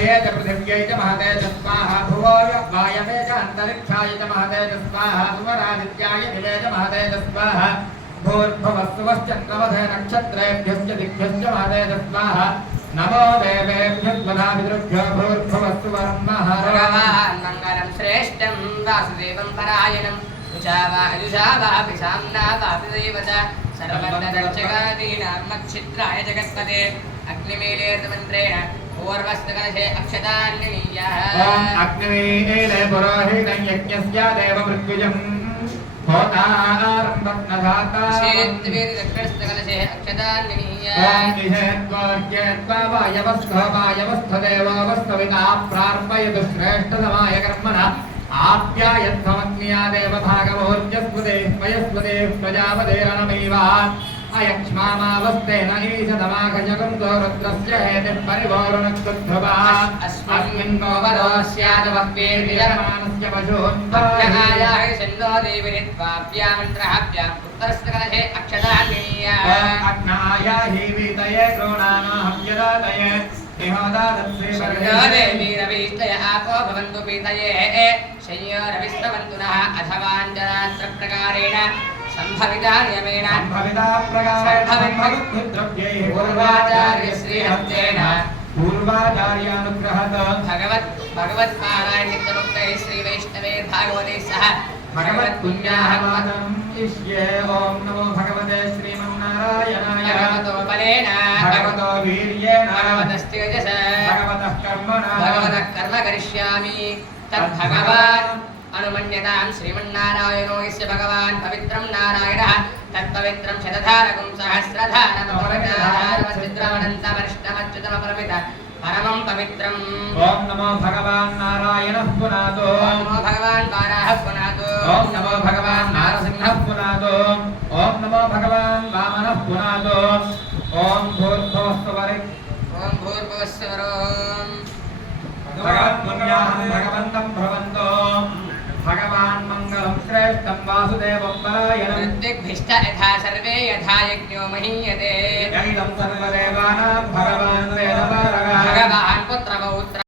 अग्नये च पृथिव्यै च महते च स्वाहा भुवो वायवे च अन्तरिक्षाय च महते च स्वाहा सुवरादित्याय दिवे च महते च स्वाहा भूर्भुवस्सुवश्चन्द्रमसे नक्षत्रेभ्यश्च दिग्भ्यश्च महते च स्वाहा नमो देवेभ्यः स्वधापितृभ्यो भूर्भुवस्सुवरं भगवान् मङ्गलं श्रेष्ठं वासुदेवं परायणं उषावापिशाम्ना वापिदेवता सर्वज्ञदर्शकादीनां मच्छिद्राय जगत्पते अग्निमीलेर्मन्त्रेण पूर्वस्तकलशे अक्षतान्निनीयः अग्निमीले पुरोहितं यज्ञस्य देवमृत्युजम् होतारम्भग्नधाता क्षेत्वेदक्षस्तकलशे अक्षतान्निनीयः निषेत्वार्येत्वा वायवस्थदेवावस्थविता प्रार्पयतु श्रेष्ठतमाय कर्मणः आप्यायत्थमग्न्या देव भागवोर्जस्पदे पयस्पदे प्रजापतेरणमेव अयक्ष्मामावस्तेन ईशतमाघजगन्तो रुद्रस्य हेतिः परिवोरुणकृध्रुवा अस्मिन् गोवरोस्यादवक्वेर्विजरमानस्य पशून्वायाः शन्नो देविरित्वाभ्यामन्त्राभ्याम् उत्तरस्तकलशे अक्षतान्निनीयः अग्नाया हि वीतये गृणानाहव्यदातये देवीरवीष्टय आपो भवन्तु पीतये शय्योरविष्टवन्तु नः अथवाञ्जनात्रप्रकारेण सम्भविता नियमेन पूर्वाचार्यश्रीहस्तेन पूर्वाचार्यानुग्रहत भगवत्पारायणनित्यमुक्तैः श्रीवैष्णवैर्भागवतैः सह भगवत्पुण्याहवादं इष्ये ॐ नमो भगवते श्रीमन्नारायणाय भगवतो बलेन भगवतो वीर्येण भगवतस्तेजसा भगवतः कर्मणा भगवतः कर्म करिष्यामि तद्भगवान् अनुमन्यतां श्रीमन्नारायणो यस्य भगवान् पवित्रं नारायणः तत्पवित्रं शतधारकं सहस्रधारमचिद्रमनन्तमरिष्टमच्युतमपरमित परमं पवित्रम् ॐ नमो भगवान् नारायणः पुनातो ॐ नमो भगवान् वाराहः पुनातो ॐ नमो भगवान् नारसिंहः पुनातो ॐ नमो भगवान् वामनः पुनातो ॐ भूर्भुवस्सुवरे ॐ भूर्भुवस्सुवरों भगवत्पुण्याहं भगवन्तं भ्रवन्तो भगवान् मङ्गलं श्रेष्ठं वासुदेवं परायणं ऋत्विग्भिष्ट यथा सर्वे यथा यज्ञो महीयते यैदं सर्वदेवानां भगवान् वेदपारगः भगवान् पुत्रपौत्र